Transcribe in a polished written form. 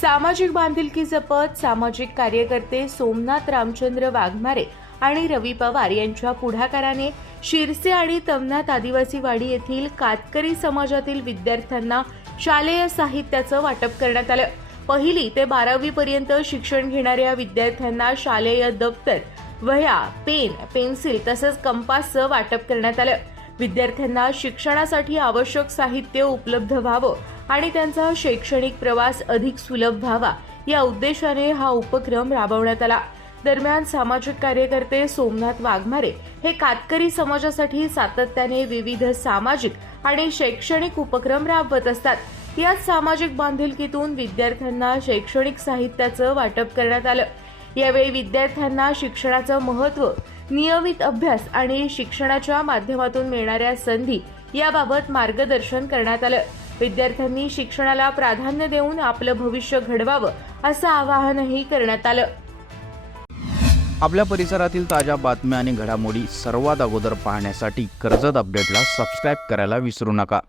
सामाजिक बांधिलकी जपत सामाजिक कार्यकर्ते सोमनाथ रामचंद्र वाघमारे आणि रवी पवार यांच्या पुढाकाराने शिरसे आणि तमनाथ आदिवासी वाडी येथील कातकरी समाजातील विद्यार्थ्यांना शालेय साहित्याचं वाटप करण्यात आलं। पहिली ते 12वी पर्यंत शिक्षण घेणाऱ्या विद्यार्थ्यांना शालेय दप्तर, वह्या, पेन, पेन्सिल तसंच कंपासचं वाटप करण्यात आलं। विद्यार्थ्यांना शिक्षणासाठी आवश्यक साहित्य उपलब्ध व्हावं आणि त्यांचा शैक्षणिक प्रवास अधिक सुलभ व्हावा या उद्देशाने हा उपक्रम राबवण्यात आला। दरम्यान सामाजिक कार्यकर्ते सोमनाथ वाघमारे हे कातकरी समाजासाठी सातत्याने विविध सामाजिक आणि शैक्षणिक उपक्रम राबवत असतात। याच सामाजिक बांधिलकीतून विद्यार्थ्यांना शैक्षणिक साहित्याचं वाटप करण्यात आलं। यावेळी विद्यार्थ्यांना शिक्षणाचं महत्त्व, नियमित अभ्यास आणि शिक्षणाच्या माध्यमातून मिळणाऱ्या संधी याबाबत मार्गदर्शन करण्यात आलं। विद्यार्थ्यांनी शिक्षणाला प्राधान्य देऊन आपलं भविष्य घडवावं असं आवाहनही करण्यात आलं। आपल्या परिसरातील ताज्या बातम्या आणि घडामोडी सर्वात अगोदर पाहण्यासाठी कर्जत अपडेटला सबस्क्राईब करायला विसरू नका।